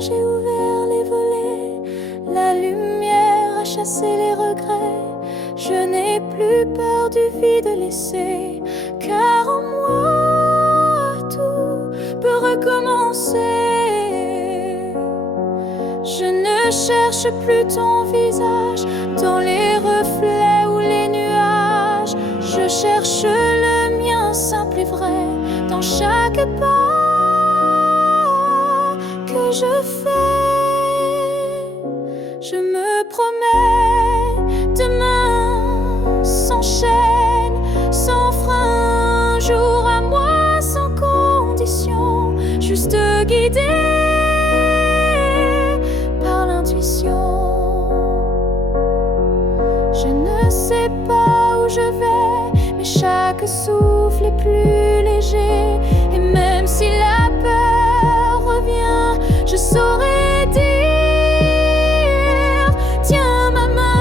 j'ai ouvert les volets, la lumière a chassé les regrets. Je n'ai plus peur du vide laissé, car en moi tout peut recommencer. Je ne cherche plus ton visage dans les reflets ou les nuages. Je cherche le mien simple et vrai dans chaque pas que je fais. Je me promets demain sans chaîne, sans frein, jour à moi sans condition, juste guidé par l'intuition. Je ne sais pas où je vais, mais chaque souffle est plus léger. Et même si la peur revient, je saurai dire: tiens ma main.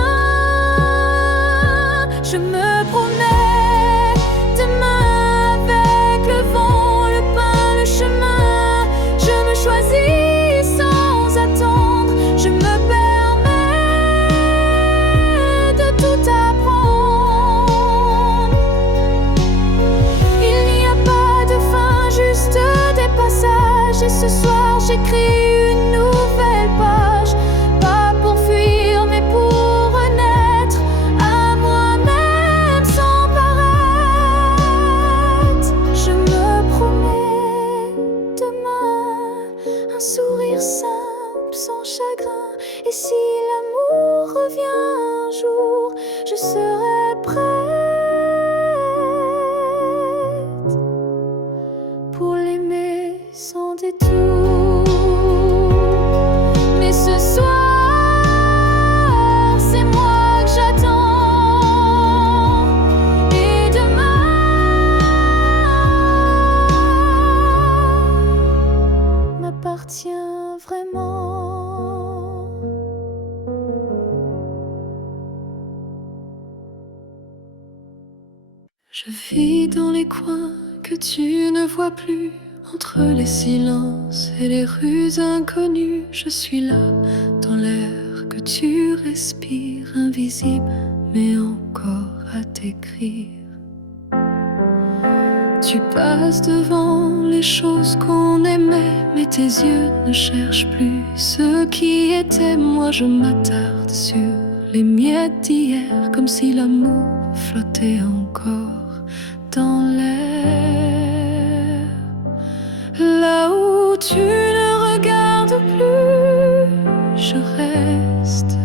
Je me promets demain avec le vent, le pain, le chemin. Je me choisis sans attendre, je me permets de tout apprendre. Il n'y a pas de fin, juste des passages. Et ce soir j'écris une nouvelle page, pas pour fuir mais pour renaître à moi-même sans paraître. Je me promets demain un sourire simple sans chagrin. Et si l'amour revient un jour, je serai prête pour l'aimer sans détour. Mais ce soir, c'est moi que j'attends. Et demain m'appartient vraiment. Je vis dans les coins que tu ne vois plus, entre les silences et les rues inconnues. Je suis là, dans l'air que tu respires, invisible mais encore à t'écrire. Tu passes devant les choses qu'on aimait, mais tes yeux ne cherchent plus ce qui était. Moi je m'attarde sur les miettes d'hier, comme si l'amour flottait encore dans l'air. Là où tu ne regardes plus, je reste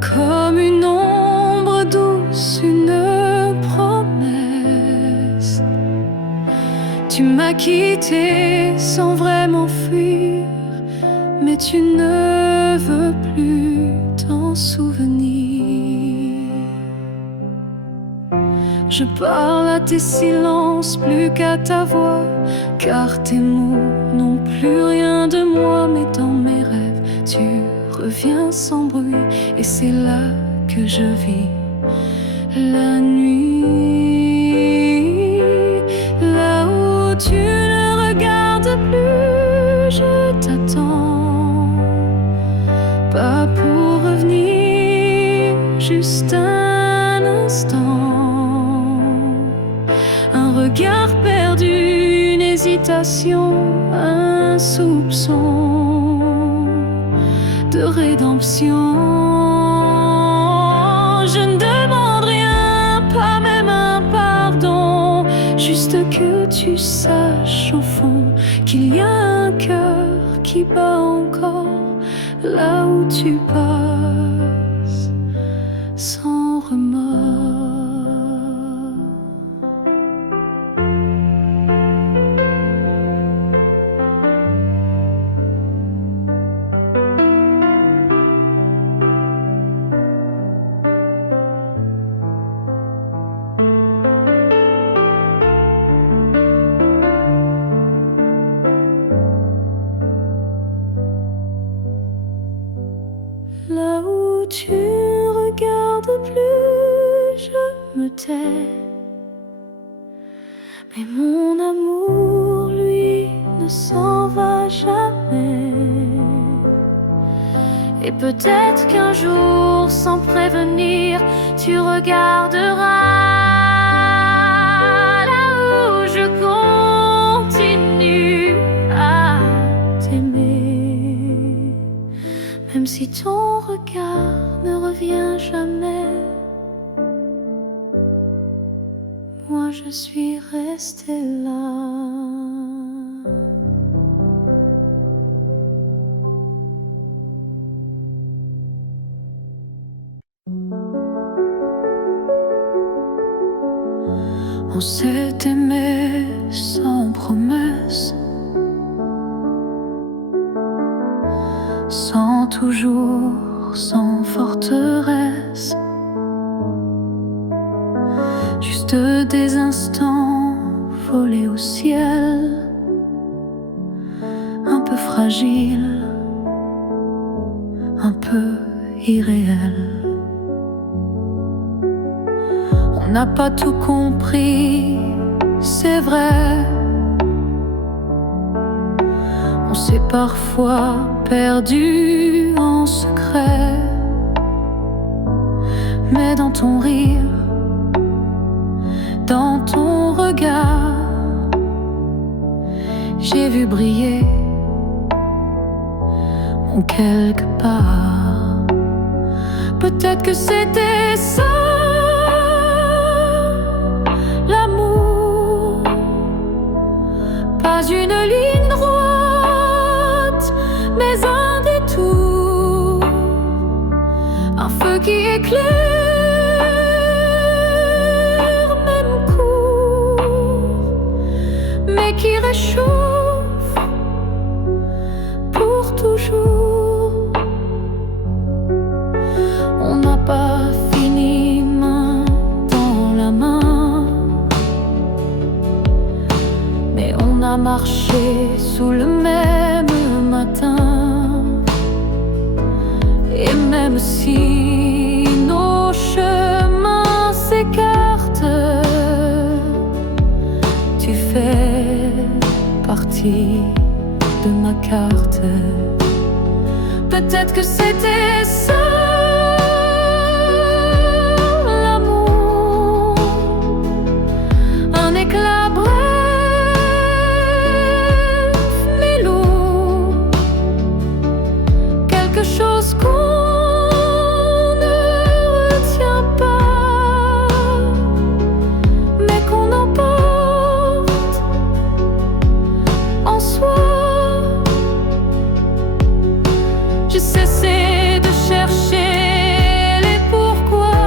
comme une ombre douce, une promesse. Tu m'as quitté sans vraiment fuir, mais tu ne veux plus t'en souvenir. Je parle à tes silences plus qu'à ta voix, car tes mots n'ont plus rien de moi. Mais dans mes rêves, tu reviens sans bruit, et c'est là que je vis la nuit. Là où tu ne regardes plus, je t'attends, pas pour revenir, juste un instant. Un regard perdu, une hésitation, un soupçon de rédemption. Je ne demande rien, pas même un pardon, juste que tu saches au fond qu'il y a un cœur qui bat encore là où tu passes sans remords. Là où tu ne regardes plus, je me tais. Mais mon amour, lui, ne s'en va jamais. Et peut-être qu'un jour, sans prévenir, tu regarderas là où je continue à t'aimer. Même si ton regard ne revient jamais, moi je suis restée là. On s'est aimé sans promesse, sans toujours, sans forteresse, juste des instants volés au ciel, un peu fragile, un peu irréel. On n'a pas tout compris, c'est vrai. On s'est parfois perdu en secret. Mais dans ton rire, dans ton regard, j'ai vu briller mon quelque part. Peut-être que c'était ça, l'amour, pas une ligne droite, mais un détour, un feu qui éclaire, même court, mais qui réchauffe pour toujours. On n'a pas fini main dans la main, mais on a marché sous le même matin. Et même si nos chemins s'écartent, tu fais partie de ma carte. Peut-être que c'était ça, l'amour, un éclat bref mais lourd, quelque chose qu'on ne retient pas, mais qu'on emporte en soi. J'ai cessé de chercher les pourquoi,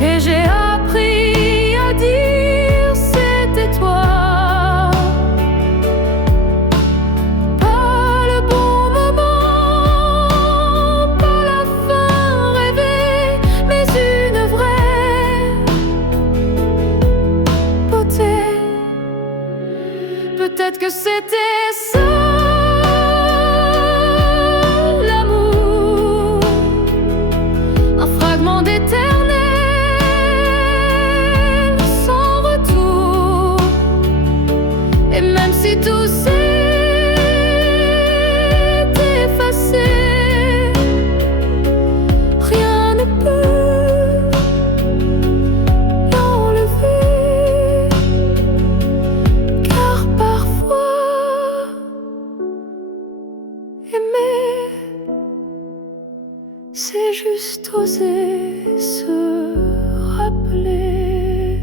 et j'ai appris à dire c'était toi. Pas le bon moment, pas la fin rêvée, mais une vraie beauté. Peut-être que c'était ça, l'amour, un fragment d'éternel sans retour. Et même si tout s'est effacé, rien ne peut l'enlever, car parfois aimer, c'est juste oser se rappeler.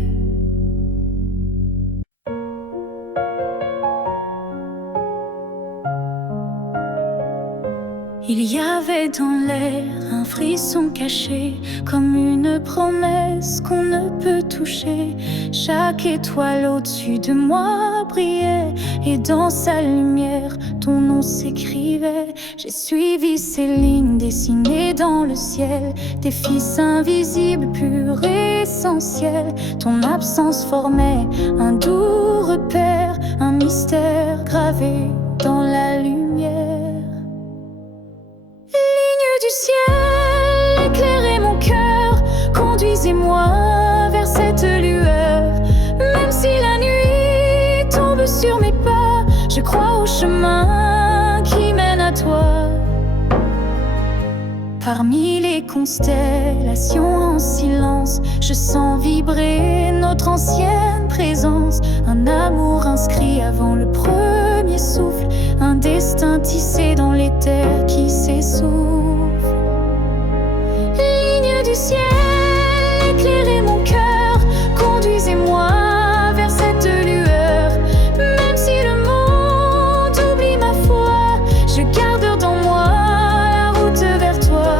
Il y avait dans l'air un frisson caché, comme une promesse qu'on ne peut toucher. Chaque étoile au-dessus de moi brillait, et dans sa lumière, ton nom s'écrivait. J'ai suivi ces lignes dessinées dans le ciel, des fils invisibles, purs et essentiels. Ton absence formait un doux repère, un mystère gravé dans la lumière. Ligne du ciel, éclairez mon cœur, conduisez-moi vers cette lueur. Même si la nuit tombe sur mes pas, je crois au chemin qui mène à toi. Parmi les constellations en silence, je sens vibrer notre ancienne présence. Un amour inscrit avant le premier souffle, un destin tissé dans les terres qui s'essouffle. Ligne du ciel, éclairez mon cœur, conduisez-moi vers cette lueur. Même si le monde oublie ma foi, je garde dans moi la route vers toi.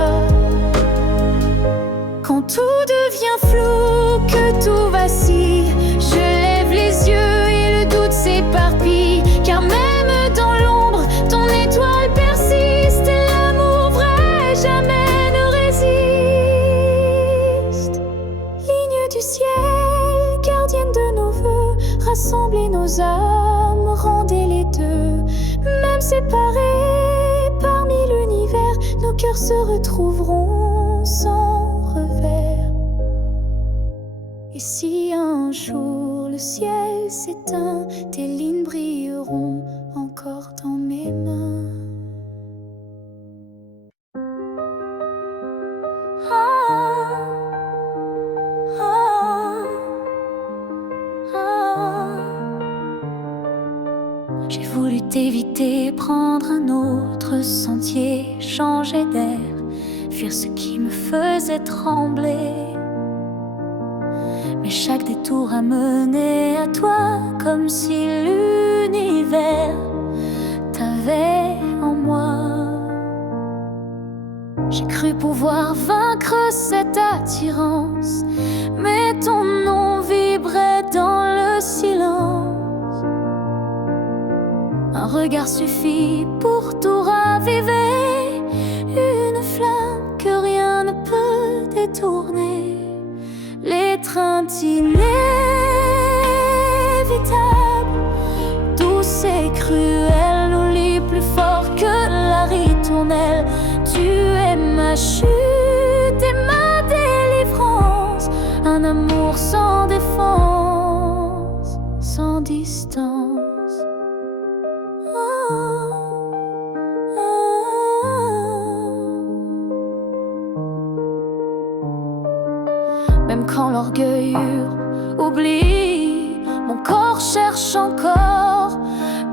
Quand tout devient flou, que tout vacille, je lève les yeux et le doute s'éparpille. Car même dans l'ombre, ton étoile persiste, et l'amour vrai jamais ne résiste. Ligne du ciel, gardienne de nos vœux, rassemblez nos âmes, rendez les deux. Même séparés parmi l'univers, nos cœurs se retrouveront sans revers. Et si un jour le ciel s'éteint, tes lignes brilleront encore dans mes mains. J'ai voulu t'éviter, prendre un autre sentier, changer d'air, fuir ce qui me faisait trembler. Mais chaque détour a mené à toi, comme si l'univers t'avait en moi. J'ai cru pouvoir vaincre cette attirance, mais ton nom vibrait dans le silence. Un regard suffit pour tout raviver, une flamme que rien ne peut détourner. L'étreinte inévitable, douce et cruelle, nous lie plus fort que la ritournelle. Tu es ma chute et ma délivrance, un amour sans défense, sans distance. Même quand l'orgueil hurle, oublie, mon corps cherche encore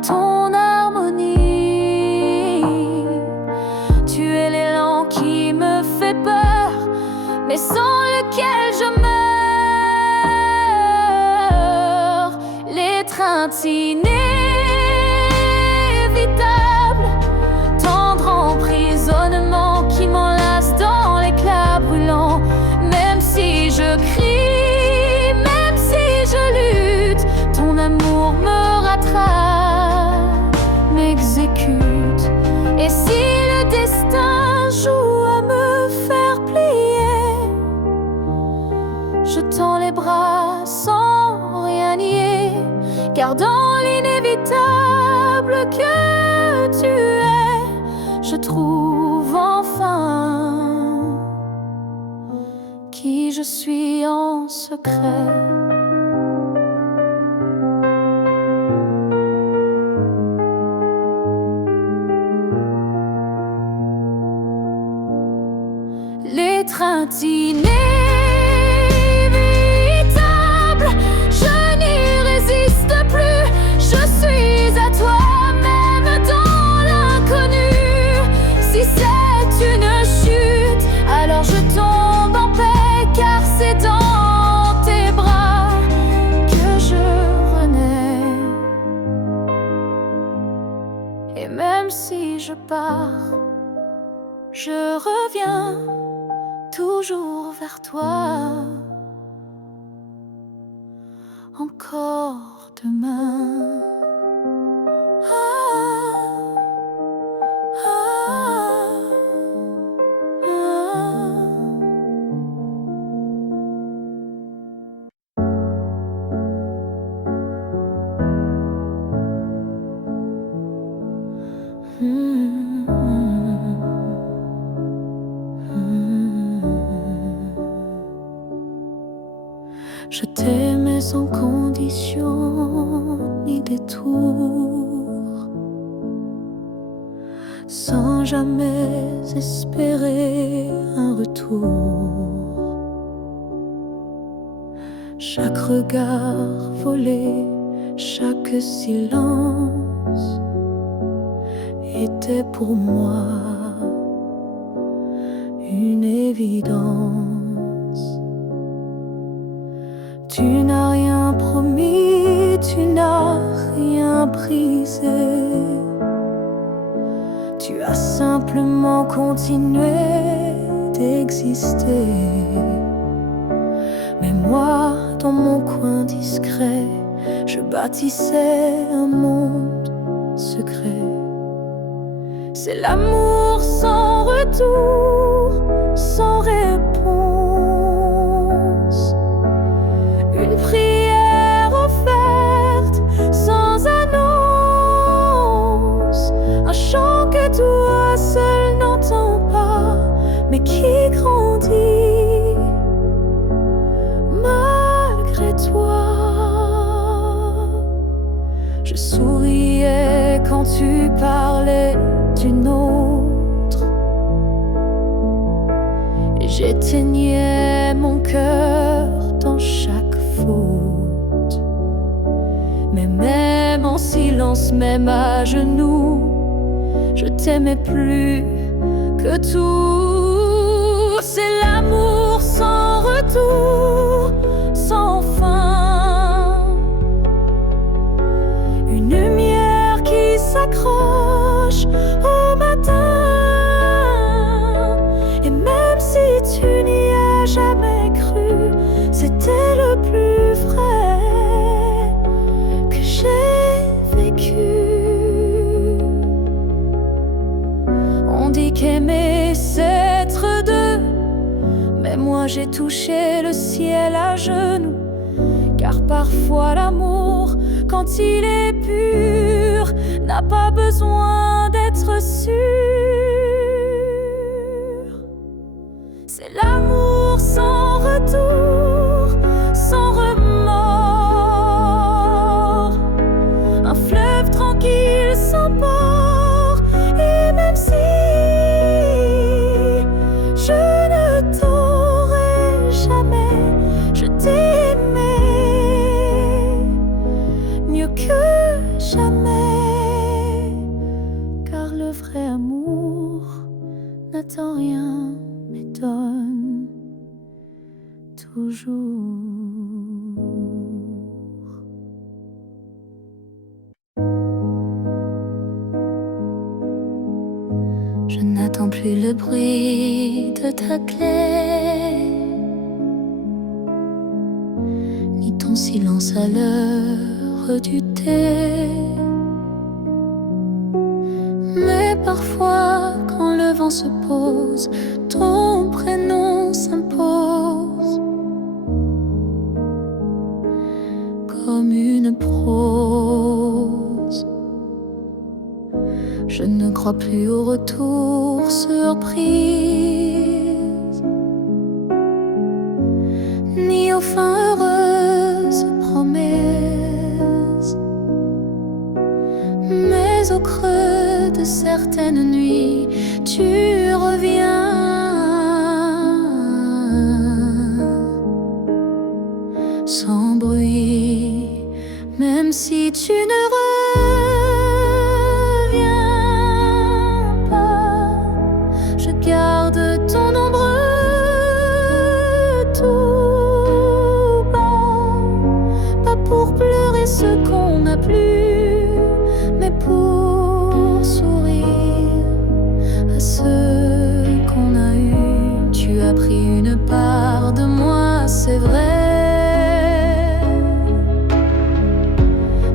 ton harmonie. Tu es l'élan qui me fait peur, mais sans lequel je meurs. L'étreinte inévitable, tendre emprisonnement qui m'enlace dans l'éclat brûlant. Même si je crie, même si je lutte, ton amour me rattrape, m'exécute. Et si le destin joue à me faire plier, je tends les bras sans rien nier, car dans l'inévitable que tu es, je trouve enfin qui je suis en secret. L'étreinte inévitable, je n'y résiste plus, je suis à toi, même dans l'inconnu. Si c'est une chute, alors je tombe en paix, car c'est dans tes bras que je renais. Et même si je pars, je reviens toujours vers toi, encore demain. Je t'aimais sans condition ni détour. sans jamais espérer un retour. Chaque regard volé, chaque silence était pour moi une évidence. Tu n'as rien promis, tu n'as rien brisé. Tu as simplement continué d'exister. Mais moi, dans mon coin discret, je bâtissais un monde secret. C'est l'amour sans retour, sans réponse. Une prière offerte sans annonce. Un chant que toi seul n'entends pas, mais qui grandit malgré toi. Je souriais quand tu parlais d'une autre. J'éteignais mon cœur dans chaque faute. Mais même en silence, même à genoux, je t'aimais plus que tout. C'est l'amour sans retour, sans fin. Une lumière qui s'accroche au matin. Et même si tu n'y as jamais cru, c'était le plus vrai que j'ai vécu. On dit qu'aimer c'est être deux, mais moi j'ai touché le ciel à genoux. Car parfois l'amour, quand il est pur, n'a pas besoin d'être sûr. C'est l'amour sans retour, sans remords. Un fleuve tranquille sans port. Et même si je ne t'aurai jamais, je t'ai aimé mieux que jamais. Car le vrai amour n'attend rien, mais donne toujours. Je n'attends plus le bruit de ta clé, ni ton silence à l'heure du thé. Mais parfois, quand le vent se pose, ton prénom s'impose comme une prose. Je ne crois plus au retour surprise, ni aux fins heureuses promesses. Mais au creux de certaines nuits, tu reviens sans bruit. Même si tu ne reviens pas, je garde ton ombre tout bas. Pas pour pleurer ce qu'on n'a plus, mais pour sourire à ceux qu'on a eus. Tu as pris une part de moi, c'est vrai,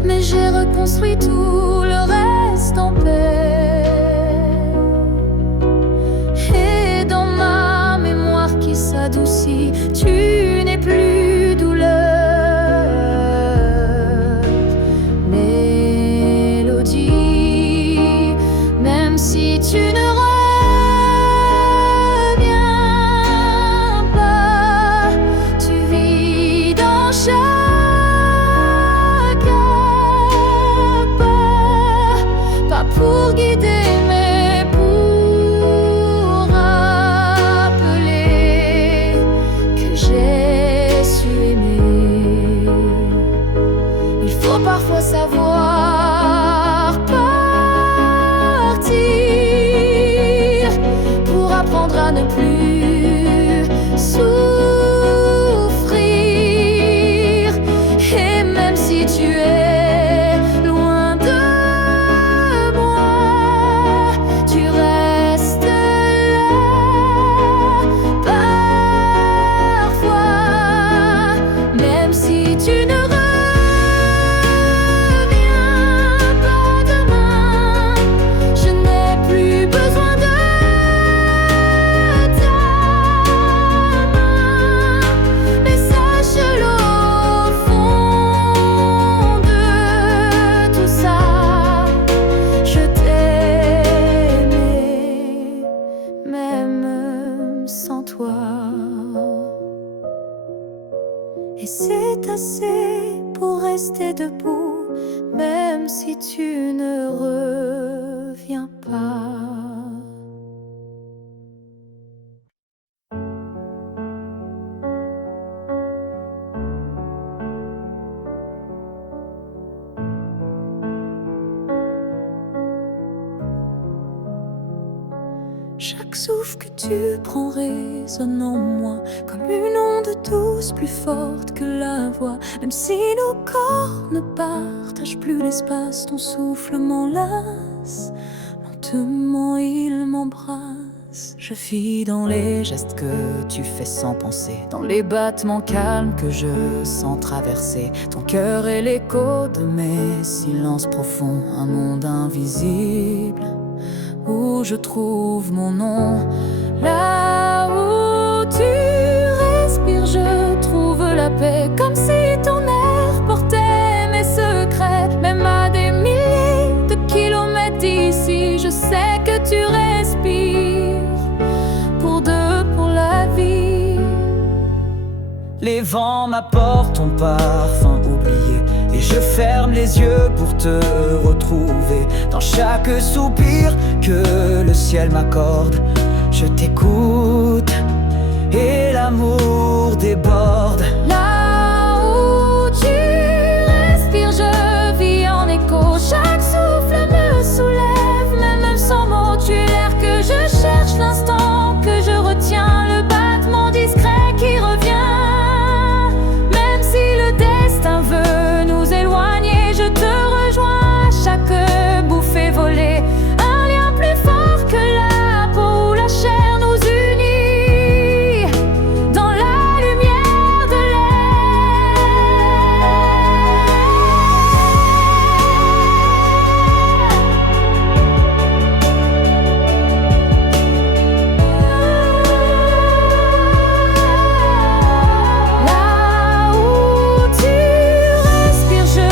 mais j'ai reconstruit tout le reste en paix. Et dans ma mémoire qui s'adoucit, tu n'es plus douleur, mélodie. Même si tu ne reviens pas, tu vis dans chaque pas. Pas pour guider, mais apprendre à ne plus souffrir. Et même si tu es loin de moi, tu restes là. Parfois, même si tu ne et c'est assez pour rester debout, même si tu ne reviens pas. Chaque souffle que tu prends résonne en moi comme une onde douce plus forte que la voix. Même si nos corps ne partagent plus l'espace, ton souffle m'enlace, lentement il m'embrasse. Je vis dans les gestes que tu fais sans penser, dans les battements calmes que je sens traverser ton cœur et l'écho de mes silences profonds. Un monde invisible où je trouve mon nom. Là où tu respires, je trouve la paix, comme si ton air portait mes secrets. Même à des milliers de kilomètres d'ici, je sais que tu respires pour deux, pour la vie. Les vents m'apportent ton parfum oublié, et je ferme les yeux pour te retrouver. Dans chaque soupir que le ciel m'accorde, je t'écoute et l'amour déborde. Là où tu respires, je vis en écho. Chaque souffle me soulève, même sans mots. Tu es l'air que je cherche, l'instant que je retiens, le battement discret qui revient. Même si le destin veut nous éloigner, je te rejoins à chaque bouffée volée. Un lien plus fort que la peau ou la chair nous unit dans la lumière de Là où tu respires, je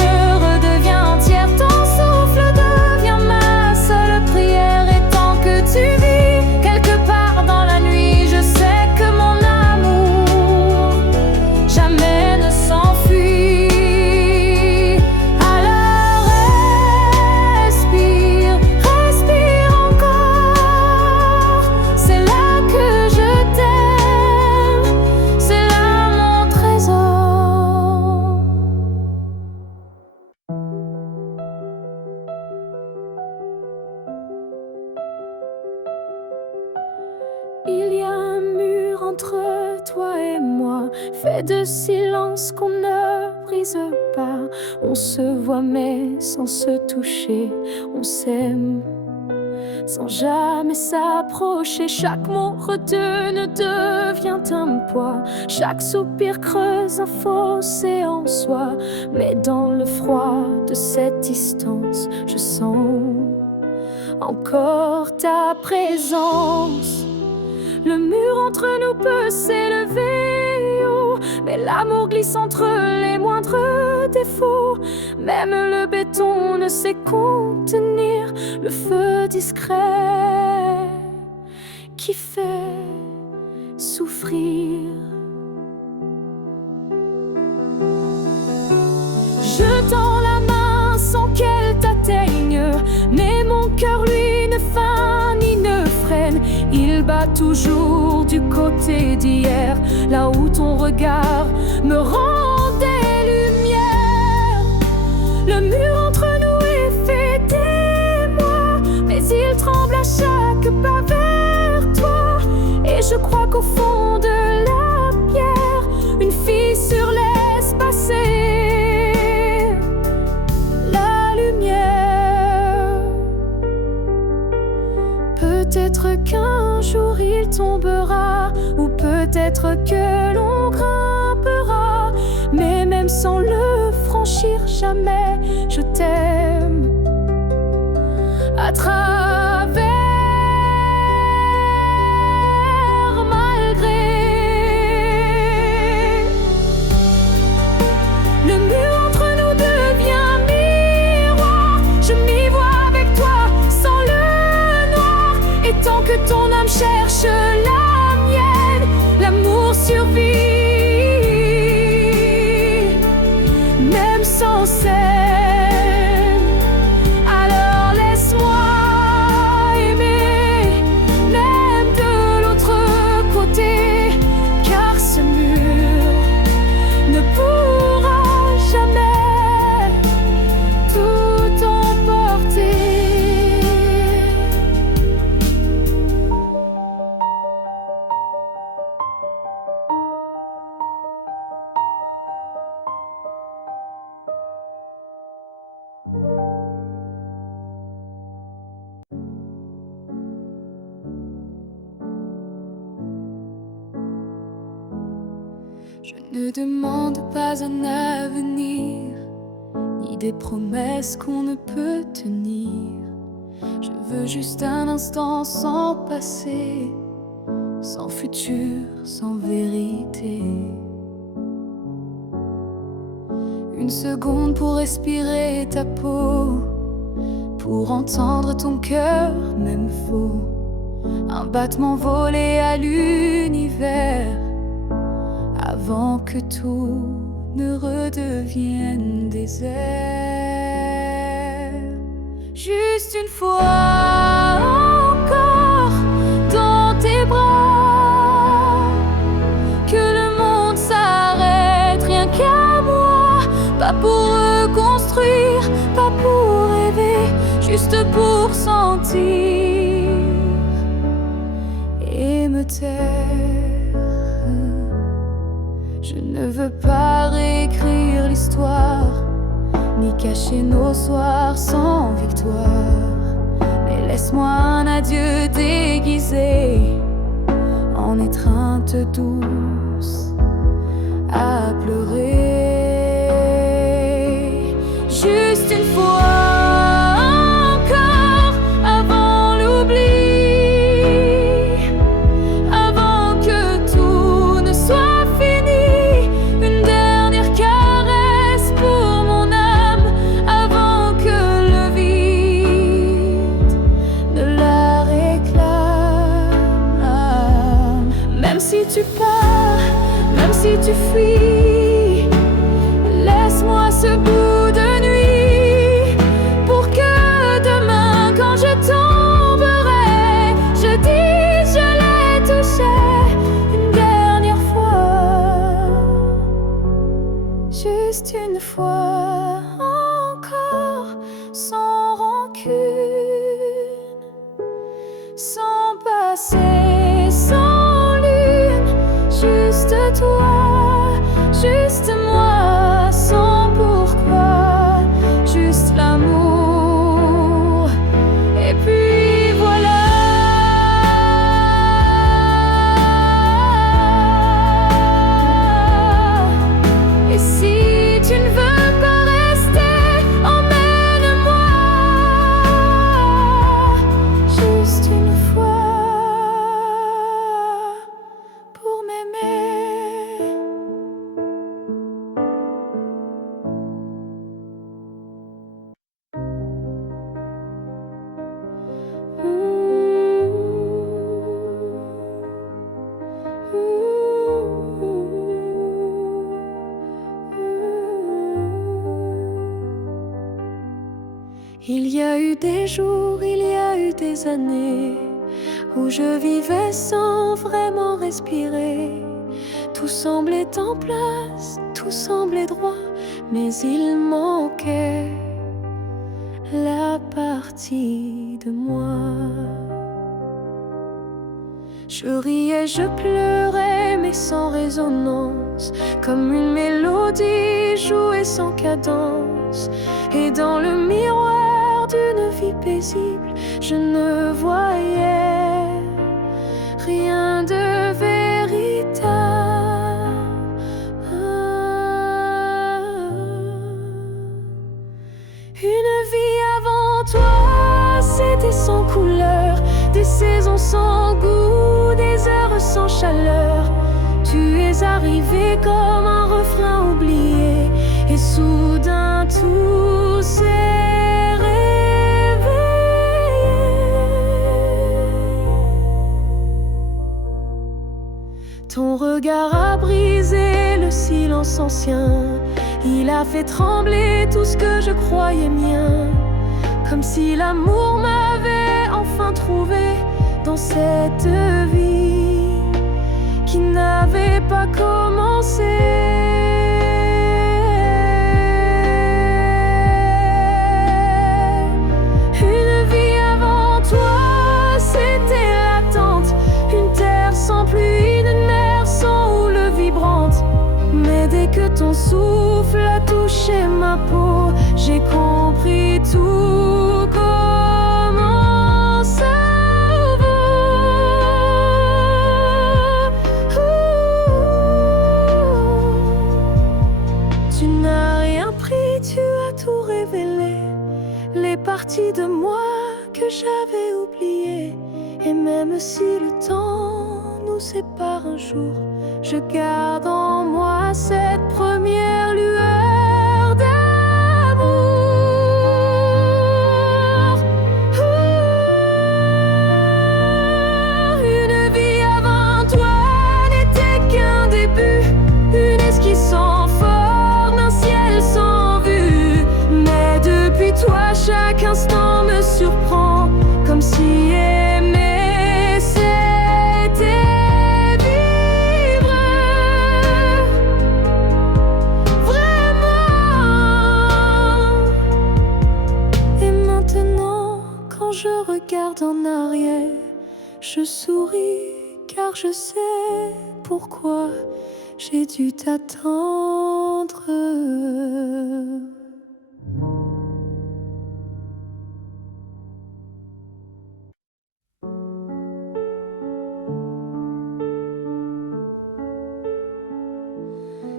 redeviens entière. Ton souffle devient ma seule prière. Et tant que tu vis quelque part dans la nuit, je sais que mon amour jamais ne s'enfuit. Alors respire, respire encore. C'est là que je t'aime, c'est là mon trésor. Il y a un mur entre toi et moi, fait de silence qu'on ne brise pas. On se voit mais sans se toucher, on s'aime sans jamais s'approcher. Chaque mot retenu devient un poids, chaque soupir creuse un fossé en soi. Mais dans le froid de cette distance, je sens encore ta présence. Le mur entre nous peut s'élever haut, mais l'amour glisse entre les moindres défauts. Même le béton ne sait contenir le feu discret qui fait souffrir. Je tends la main sans qu'elle t'atteigne, mais mon cœur lui ne feint ni ne freine. Il bat toujours du côté d'hier, là où ton regard me rend des lumières. Le mur entre nous est fait d'émoi, mais il tremble à chaque pas vers toi. je crois qu'au fond de la pierre, une fissure laisse passer la lumière. Peut-être qu'un jour il tombera, ou peut-être que l'on grimpera, mais même sans le franchir jamais, je t'aime à travers, malgré. Le mur entre nous devient miroir, je m'y vois avec toi sans le noir. Et tant que ton âme cherche la mienne, l'amour survit, même sans scène. Alors laisse-moi aimer, même de l'autre côté, car ce mur ne pourra jamais tout emporter. Je ne demande pas un avenir, ni des promesses qu'on ne peut tenir. Je veux juste un instant sans passé, sans futur, sans vérité. Une seconde pour respirer ta peau, pour entendre ton cœur même faux. Un battement volé à l'univers, avant que tout ne redevienne désert. Juste une fois encore dans tes bras, que le monde s'arrête, rien qu'à moi. Pas pour reconstruire, pas pour rêver, juste pour sentir et me taire. Je ne veux pas réécrire l'histoire, ni cacher nos soirs sans victoire. Mais laisse-moi un adieu déguisé en étreinte douce à pleurer. Juste une fois encore avant l'oubli, avant que tout ne soit fini. Une dernière caresse pour mon âme, avant que le vide ne la réclame. Même si tu pars, même si tu fuis, laisse-moi ce bout de nuit, pour que demain, quand je tomberai, je dise je l'ai touché une dernière fois. Juste une fois encore, sans rancune, sans passé, sans lune. Juste toi, juste moi, sans pourquoi, juste l'amour. Et puis voilà. Et si tu ne veux pas rester, emmène-moi. Juste une fois pour m'aimer. Il y a eu des jours, il y a eu des années où je vivais sans vraiment respirer. Tout semblait en place, tout semblait droit, mais il manquait la partie de moi. Je riais, je pleurais, mais sans résonance, comme une mélodie jouée sans cadence. Et dans le miroir d'une vie paisible, je ne voyais rien de véritable. Une vie avant toi, c'était sans couleur, des saisons sans goût, des heures sans chaleur. Tu es arrivé comme un refrain oublié, et soudain tout s'est réveillé. Ton regard a brisé le silence ancien, il a fait trembler tout ce que je croyais mien, comme si l'amour m'avait enfin trouvé dans cette vie qui n'avait pas commencé. Une vie avant toi, c'était l'attente, une terre sans pluie, une mer sans houle vibrante. Mais dès que ton souffle a touché ma peau, j'ai compris tout comment ça vaut. Tu n'as rien pris, tu as tout révélé, les parties de moi que j'avais oubliées. Et même si le temps nous sépare un jour, je garde en moi cette première lueur d'amour. Une vie avant toi n'était qu'un début, une esquisse sans forme, un ciel sans vue. Mais depuis toi, chaque instant me surprend, comme si aimer c'était vivre vraiment. Et maintenant, quand je regarde en arrière, je souris car je sais pourquoi j'ai dû t'attendre.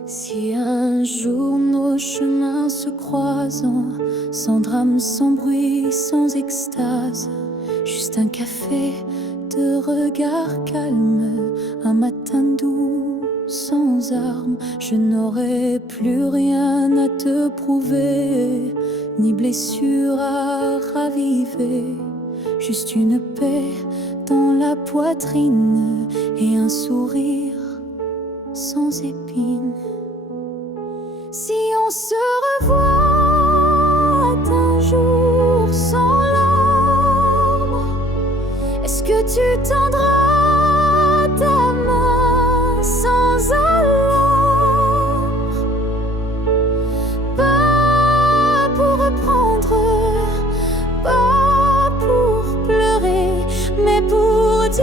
Si un jour nos chemins se croisent, sans drame, sans bruit, sans extase, juste un café, de regard calme, un matin doux, sans armes, je n'aurai plus rien à te prouver, ni blessure à raviver, juste une paix dans la poitrine et un sourire sans épines. Si on se revoit un jour sans larmes, est-ce que tu tendras ta main sans alarme? Pas pour reprendre, pas pour pleurer, mais pour dire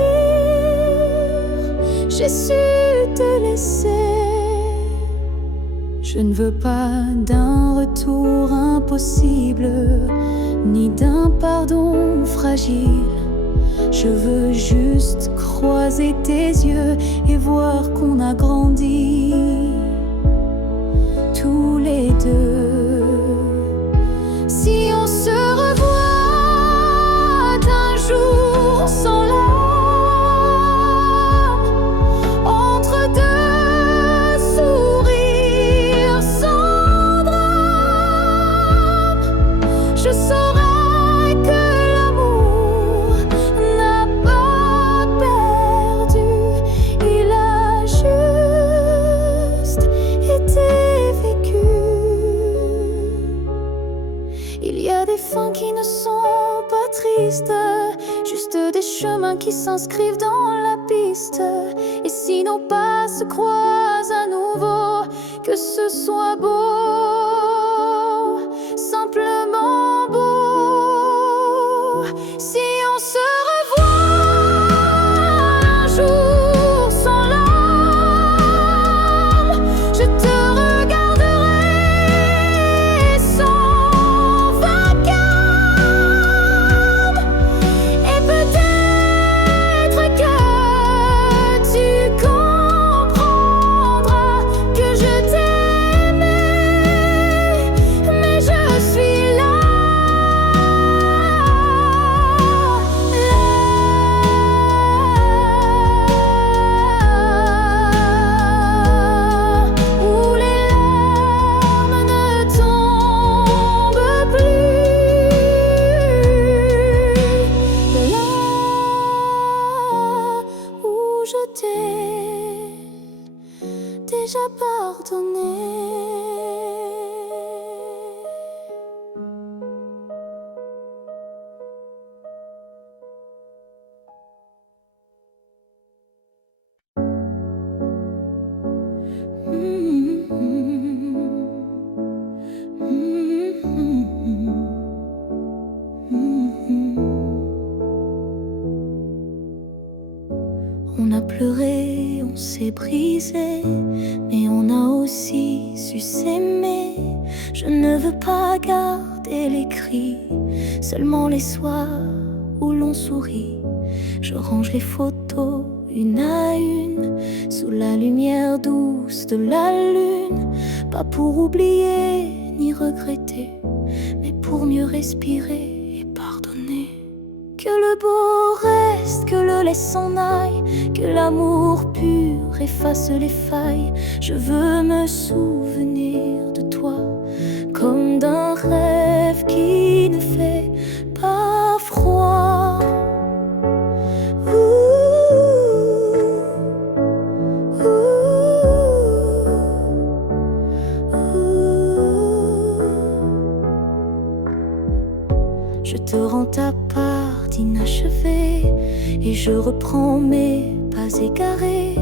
j'ai su te laisser. Je ne veux pas d'un retour impossible, ni d'un pardon fragile. Je veux juste croiser tes yeux et voir qu'on a grandi tous les deux. Si on se revoit un jour sans larmes, entre deux sourires sans drame, je saurai que l'amour n'a pas perdu, il a juste été vécu. Il y a des fins qui ne sont pas tristes, juste des chemins qui s'inscrivent dans la piste. Et si nos pas se croisent à nouveau, que ce soit beau, simplement beau. Si on se revoit un jour pardonner. On a pleuré, on s'est brisé, mais on a aussi su s'aimer. Je ne veux pas garder les cris, seulement les soirs où l'on sourit. Je range les photos une à une, sous la lumière douce de la lune. Pas pour oublier ni regretter, mais pour mieux respirer et pardonner. Que le beau reste, que le laisse s'en aille, que l'amour pur efface les failles. Je veux me souvenir de toi comme d'un rêve qui ne fait pas froid. Je te rends ta part d'inachevé et je reprends mes pas égarés.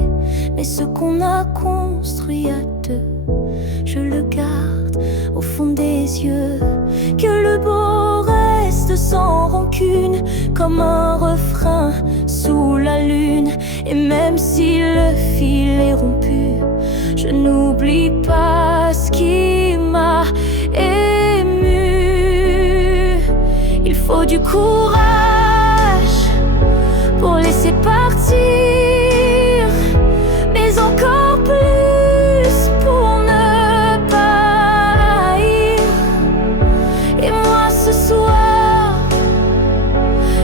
Mais ce qu'on a construit à deux, je le garde au fond des yeux. Que le beau reste sans rancune, comme un refrain sous la lune. Et même si le fil est rompu, je n'oublie pas ce qui m'a ému. Il faut du courage pour laisser partir, mais encore plus pour ne pas haïr. Et moi ce soir,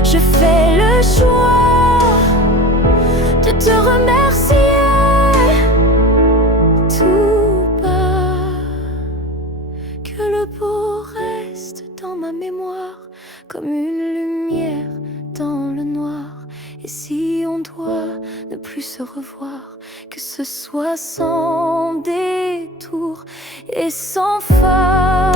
je fais le choix de te remercier tout bas. Que le beau reste dans ma mémoire comme une lumière dans le noir. Et si on doit ne plus se revoir, que ce soit sans détour et sans phare.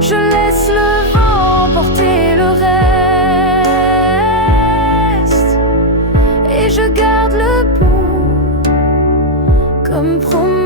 Je laisse le vent porter le reste, et je garde le bon comme promesse.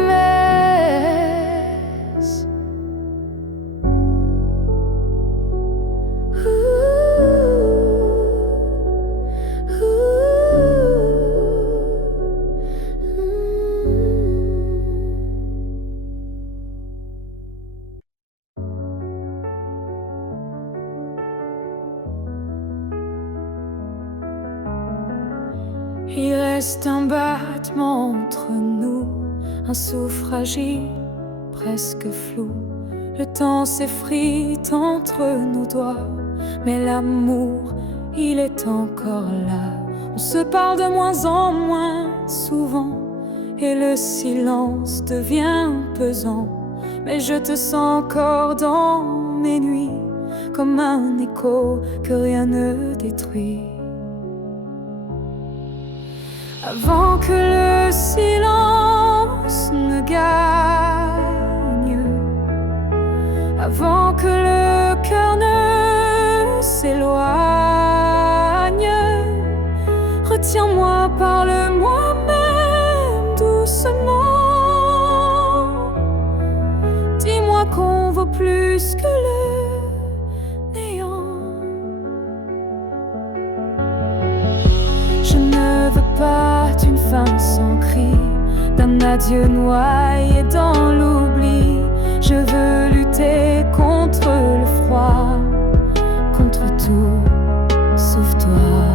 Il reste un battement entre nous, un souffle fragile, presque flou. Le temps s'effrite entre nos doigts, mais l'amour, il est encore là. On se parle de moins en moins souvent, et le silence devient pesant. Mais je te sens encore dans mes nuits, comme un écho que rien ne détruit. Avant que le silence ne gagne, avant que le cœur ne s'éloigne, retiens-moi, parle-moi même doucement. Dis-moi qu'on vaut plus que le néant. Je ne veux pas d'une fin sans cri, d'un adieu noyé dans l'oubli. Je veux lutter contre le froid, contre tout sauf toi.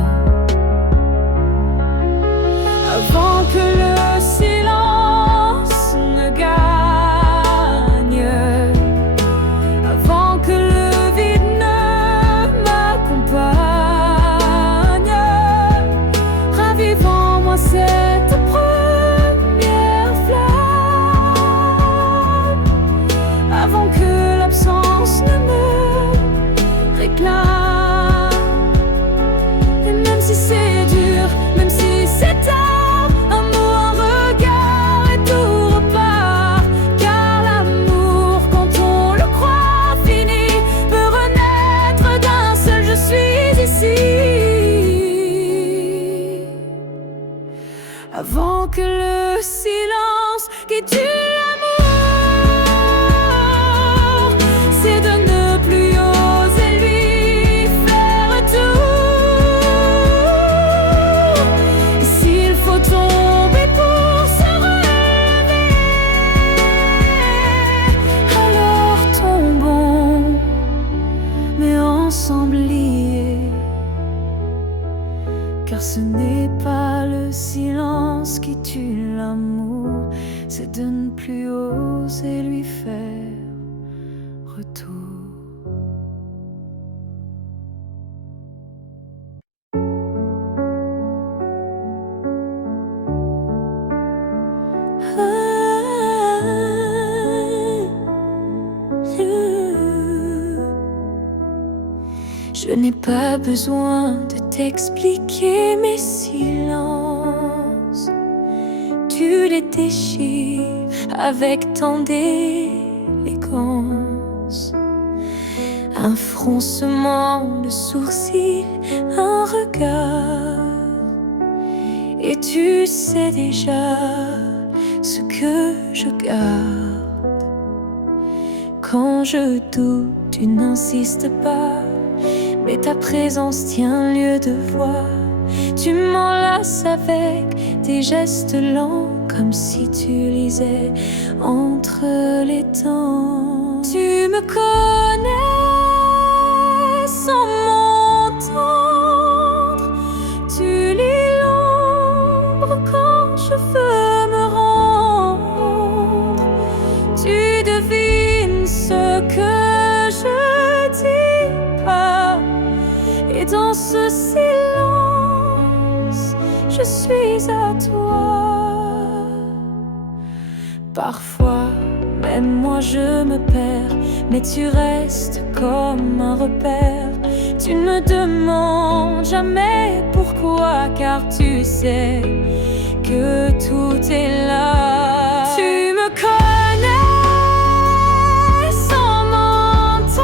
Avant que le silence ne gagne, avant que le vide ne m'accompagne, ravivons-moi cette première flamme, avant que l'absence ne me qui tue l'amour, c'est de ne plus oser lui faire retour. S'il faut tomber pour se relever, alors tombons, mais ensemble liés. Car ce n'est pas le silence qui tue l'amour, c'est de ne plus oser lui faire retour. Je n'ai pas besoin de t'expliquer mes silences. Tu les déchires avec tant d'élégance. Un froncement de sourcils, un regard, et tu sais déjà ce que je garde. Quand je doute, tu n'insistes pas, mais ta présence tient lieu de voix. Tu m'enlaces avec tes gestes lents, comme si tu lisais entre les temps. Tu me connais sans m'entendre, tu lis l'ombre quand je veux me rendre. Tu devines ce que je dis pas, et dans ce silence, je suis à toi. Parfois, même moi je me perds, mais tu restes comme un repère. Tu ne me demandes jamais pourquoi, car tu sais que tout est là. Tu me connais sans m'entendre,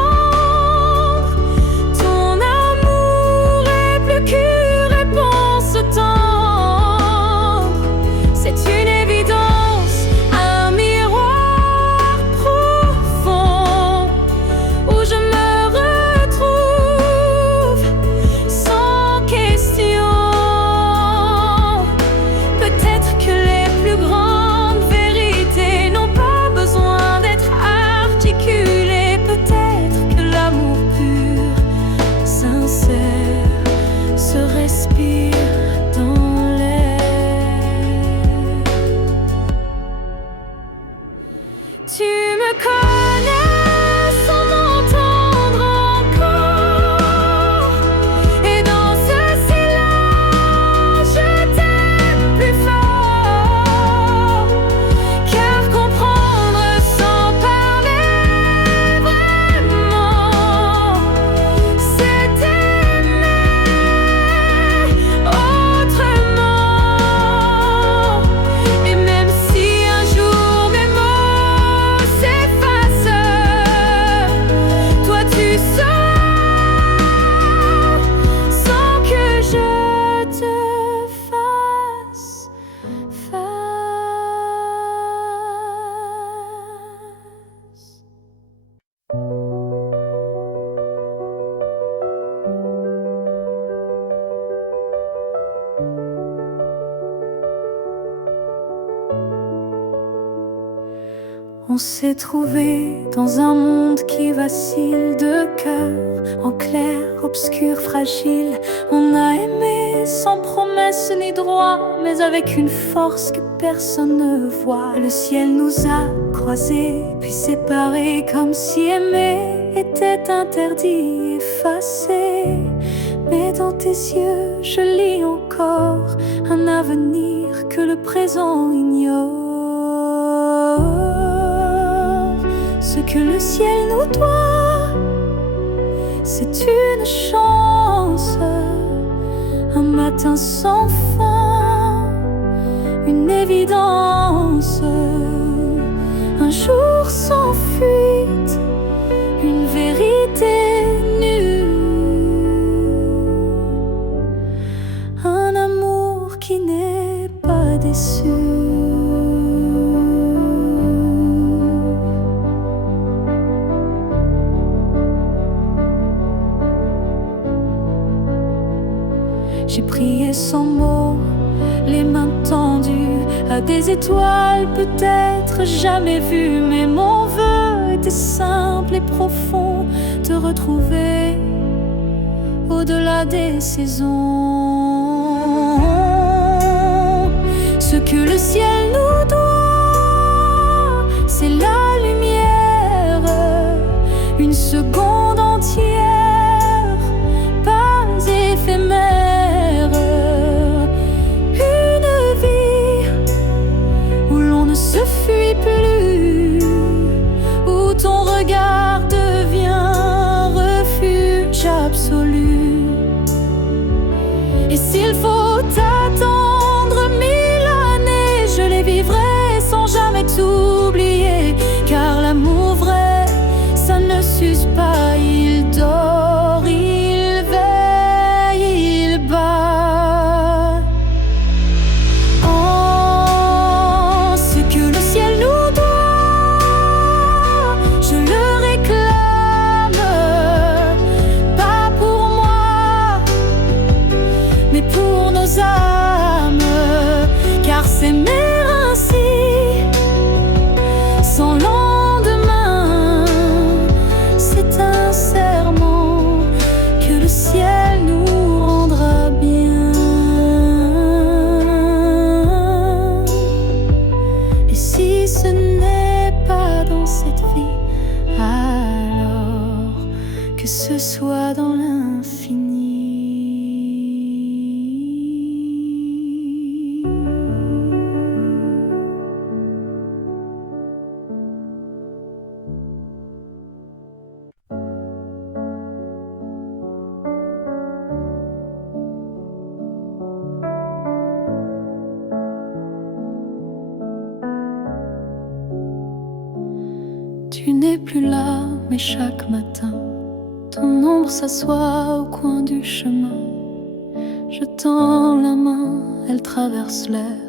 ton amour est plus qu'une réponse tendre. C'est une évidence, un miroir profond où je me retrouve sans question. Peut-être que les plus grandes vérités n'ont pas besoin d'être articulées. Peut-être que l'amour pur, sincère, se respire dans l'air. Tu me connais sans m'entendre encore, et dans ce silence, je t'aime plus fort. Car comprendre sans parler vraiment, c'est aimer autrement. Et même si un jour mes mots s'effacent, toi tu sauras sans que je te fasse face. On s'est trouvé dans un monde qui vacille, de cœur en clair, obscur, fragile. On a aimé sans promesse ni droit, mais avec une force que personne ne voit. Le ciel nous a croisés, puis séparés, comme si aimer était interdit, effacé. Mais dans tes yeux, je lis encore un avenir que le présent ignore. Ce que le ciel nous doit, c'est une chance, un matin sans fin, une évidence, un jour sans fuite, une vérité nue, un amour qui n'est pas déçu. J'ai prié sans mots, les mains tendues à des étoiles peut-être jamais vues. Mais mon vœu était simple et profond, te retrouver au-delà des saisons. Ce que le ciel nous doit, c'est la lumière, une seconde entière, pas éphémère, une vie où l'on ne se fuit plus, où ton regard devient refuge absolu. Et s'il faut attendre 1000 années, je les vivrai sans jamais t'oublier. Car l'amour vrai, ça ne s'use pas, il dort, il veille, il bat. Oh, ce que le ciel nous doit, je le réclame, pas pour moi, mais pour nos âmes. Car s'aimer ainsi, sans lendemain, c'est un serment que le ciel nous rendra bien. Et si ce n'est pas dans cette vie, alors que ce soit dans l'infini. Tu n'es plus là, mais chaque matin, ton ombre s'assoit au coin du chemin. Je tends la main, elle traverse l'air,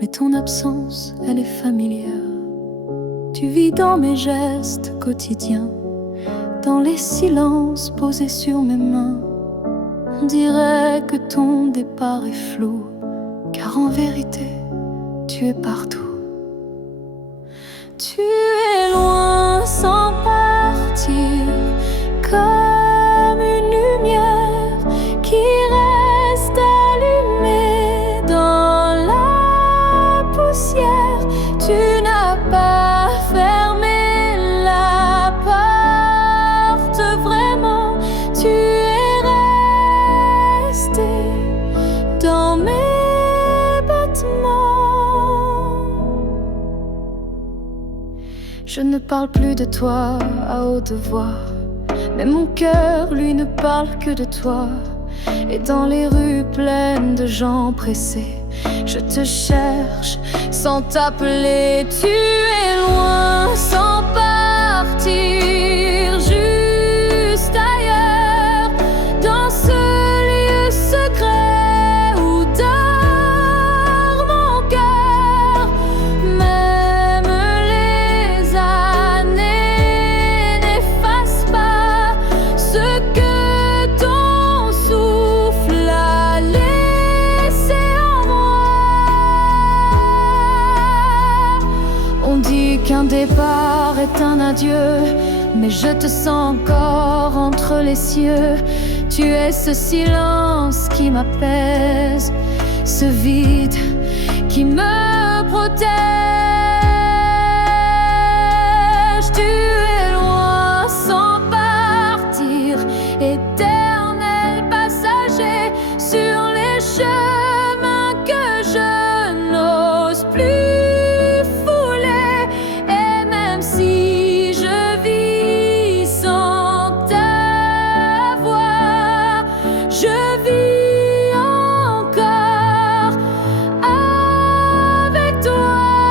mais ton absence, elle est familière. Tu vis dans mes gestes quotidiens, dans les silences posés sur mes mains. On dirait que ton départ est flou, car en vérité, tu es partout. Tu es loin sans partir, comme une lumière qui reste allumée dans la poussière. Tu n'as pas fermé la porte vraiment, tu es resté dans mes battements. Je ne parle plus de toi à haute voix, mais mon cœur, lui, ne parle que de toi. Et dans les rues pleines de gens pressés, je te cherche sans t'appeler. Tu es loin sans partir, juste ailleurs, dans ce lieu secret où dort mon cœur. Même les années n'effacent pas ce que ton souffle a laissé en moi. On dit qu'un départ est un adieu, mais je te sens encore entre les cieux. Tu es ce silence qui m'apaise, ce vide qui me protège. Tu es loin sans partir, éternel passager sur les chemins que je n'ose plus fouler. Et même si je vis sans ta voix, je vis encore avec toi.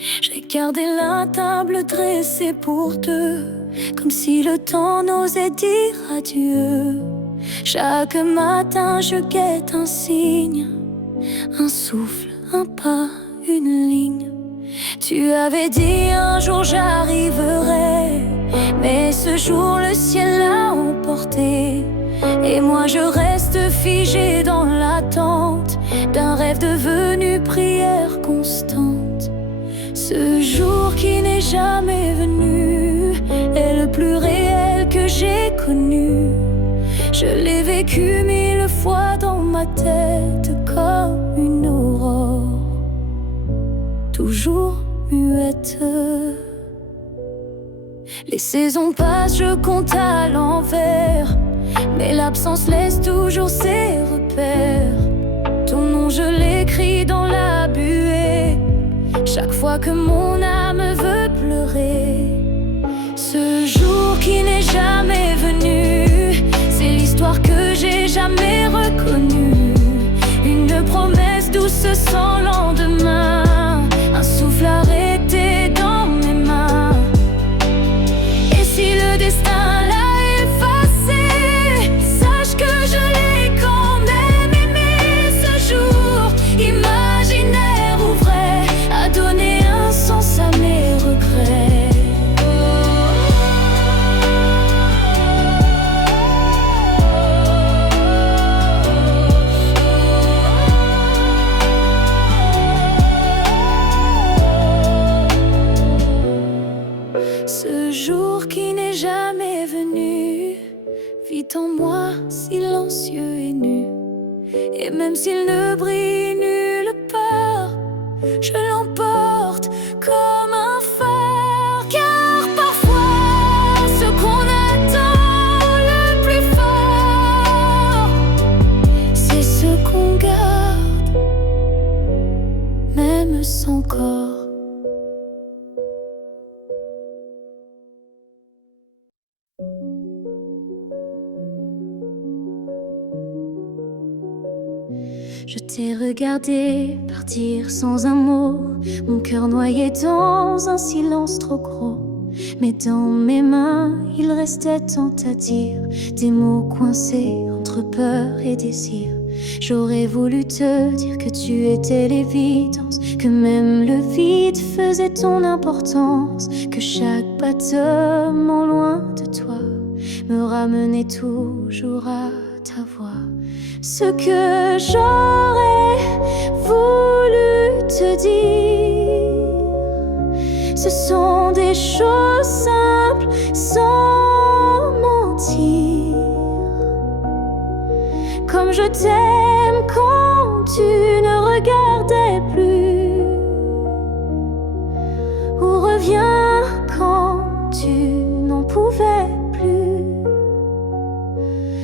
J'ai gardé la table dressée pour deux, comme si le temps n'osait dire adieu. Chaque matin je guette un signe, un souffle, un pas, une ligne. Tu avais dit un jour j'arriverai, mais ce jour le ciel l'a emporté. Et moi je reste figé dans l'attente d'un rêve devenu prière constante. Ce jour qui n'est jamais venu est le plus réel que j'ai connu. Je l'ai vécu 1000 fois dans ma tête comme une aurore, toujours muette. Les saisons passent, je compte à l'envers, mais l'absence laisse toujours ses repères. Ton nom je l'écris dans la buée, chaque fois que mon âme veut pleurer. Ce jour qui n'est jamais venu, c'est l'histoire que j'ai jamais reconnue. Une promesse douce sans lendemain, un souffle arrêté dans mes mains. Et si le destin l'a effacé, sache que je l'ai quand même aimé. Ce jour imaginaire ou vrai a donné un sens à mes regrets. Ce jour qui n'est jamais venu vit en moi silencieux et nu. Et même s'il ne brille nulle part, je l'emporte comme un phare. Car parfois ce qu'on attend le plus fort, c'est ce qu'on garde, même sans corps. Je t'ai regardé partir sans un mot, mon cœur noyé dans un silence trop gros. Mais dans mes mains, il restait tant à dire, des mots coincés entre peur et désir. J'aurais voulu te dire que tu étais l'évidence, que même le vide faisait ton importance, que chaque battement loin de toi me ramenait toujours à ta voix. Ce que j'aurais voulu te dire, ce sont des choses simples sans mentir. Comme je t'aime quand tu ne regardais plus, ou reviens quand tu n'en pouvais plus.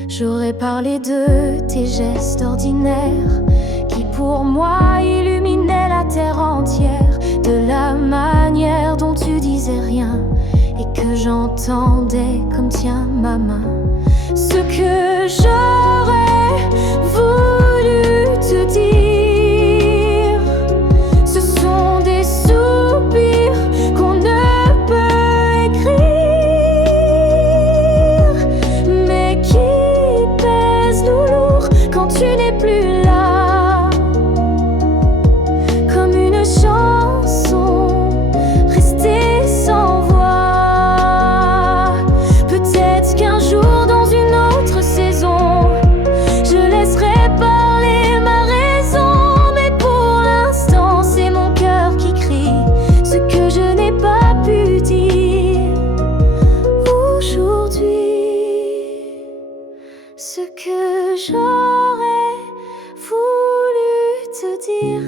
J'aurais parlé de tes gestes ordinaires qui pour moi illuminaient la terre entière, de la manière dont tu disais rien et que j'entendais comme tiens ma main. Ce que j'aurais voulu te dire, ce sont des soupirs qu'on ne peut écrire, mais qui lourd quand tu n'es plus là, comme une chanson restée sans voix. Peut-être qu'un jour dans une autre saison, je laisserai parler ma raison, mais pour l'instant c'est mon cœur qui crie ce que je n'ai pas pu dire aujourd'hui. Ce que j'aurais voulu te dire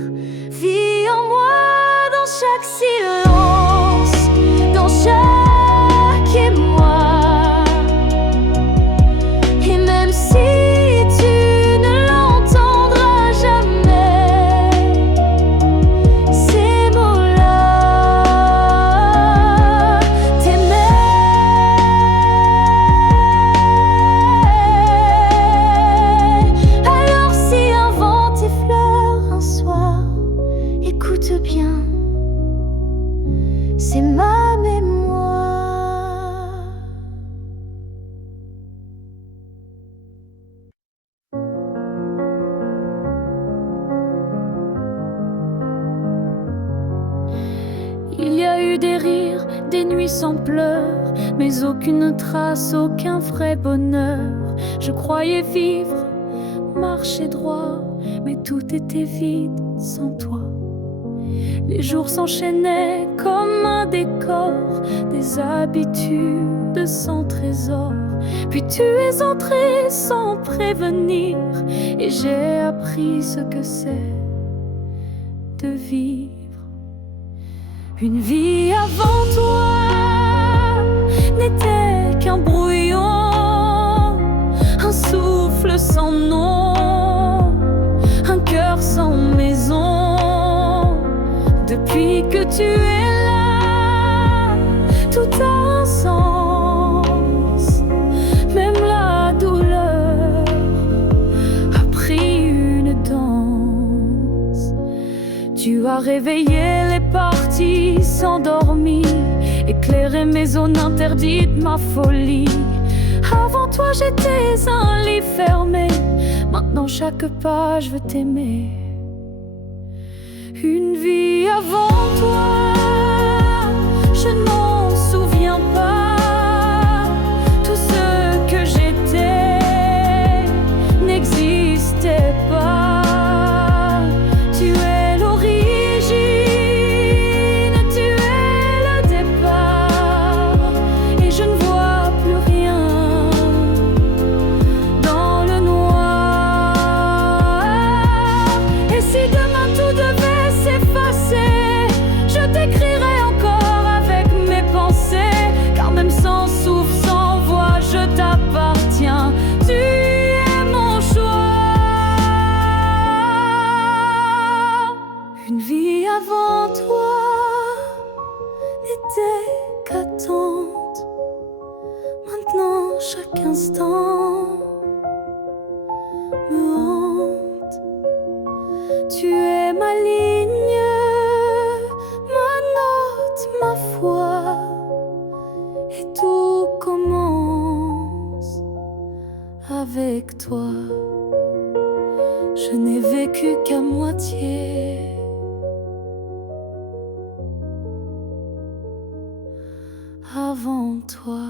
vit en moi dans chaque silence, dans chaque émoi. Et même si tu ne l'entendras jamais, ces mots-là t'aimaient. Alors si un vent t'effleure un soir, écoute bien, c'est ma mémoire. Il y a eu des rires, des nuits sans pleurs, mais aucune trace, aucun vrai bonheur. Je croyais vivre, marcher droit, mais tout était vide sans toi. Les jours s'enchaînaient comme un décor, des habitudes sans trésor. Puis tu es entré sans prévenir, et j'ai appris ce que c'est de vivre. Une vie avant toi n'était qu'un brouillon, un souffle sans nom, un cœur sans maison. Depuis que tu es là, tout a un sens. Même la douleur a pris une danse. Tu as réveillé les parties s'endormir, éclairer mes zones interdites, ma folie. Avant toi j'étais un lit fermé, maintenant chaque page veut t'aimer. Une vie avant toi, je ne m'en souviens pas. Tout ce que j'étais n'existait pas. Tu es l'origine, tu es le départ, et je ne vois plus rien dans le noir. Et si demain tout devait s'effacer, je t'écrirai encore avec mes pensées, car même sans souffle, sans voix, je t'appartiens. Tu es mon choix. Une vie avant toi n'était qu'attente. Maintenant chaque instant me hante. Tu es ma ligne, ma note, ma foi, et tout commence avec toi. Je n'ai vécu qu'à moitié. Avant toi.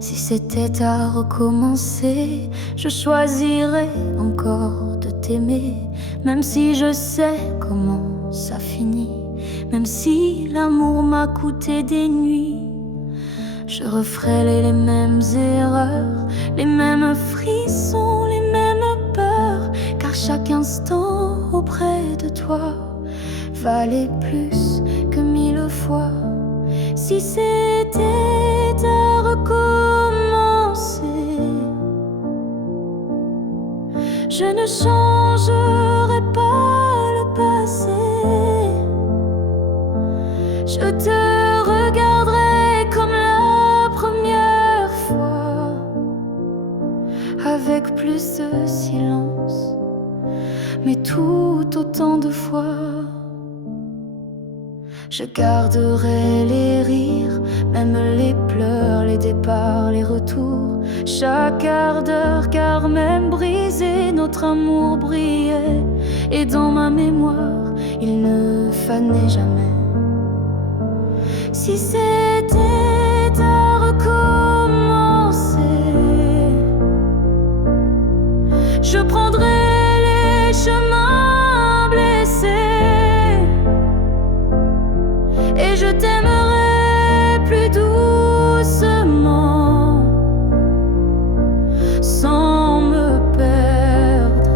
Si c'était à recommencer, je choisirais encore de t'aimer, même si je sais comment ça finit, même si l'amour m'a coûté des nuits. Je referais les mêmes erreurs, les mêmes frissons, les mêmes peurs, car chaque instant auprès de toi valait plus que 1000 fois. Si c'était à recommencer, je ne changerai pas le passé. Je te regarderai comme la première fois, avec plus de silence, mais tout autant de fois. Je garderai les rires, même les pleurs, les départs, les retours, chaque quart d'heure, car même brisé, notre amour brillait. Et dans ma mémoire, il ne fanait jamais. Si c'était à recommencer, je prendrais les chemins blessés, et je t'aimerai plus doucement, sans me perdre,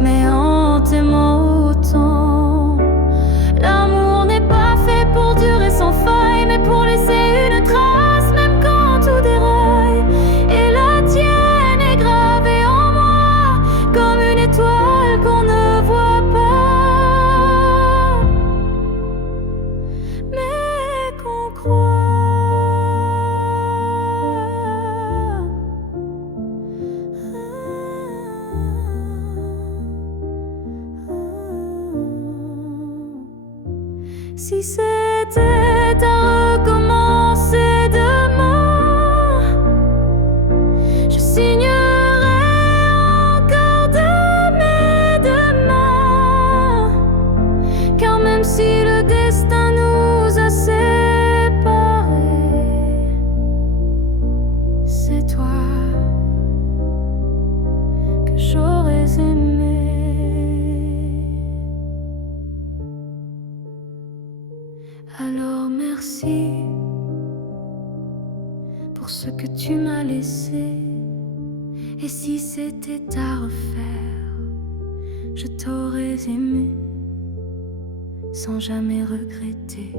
mais en t'aimant autant. L'amour n'est pas fait pour durer sans faille, mais pour laisser Si c'était à recommencer demain, je signerais encore de mes deux mains. Car même si le destin nous a séparés, c'est toi que j'aurais aimé. Alors merci pour ce que tu m'as laissé. Et si c'était à refaire, je t'aurais aimé sans jamais regretter.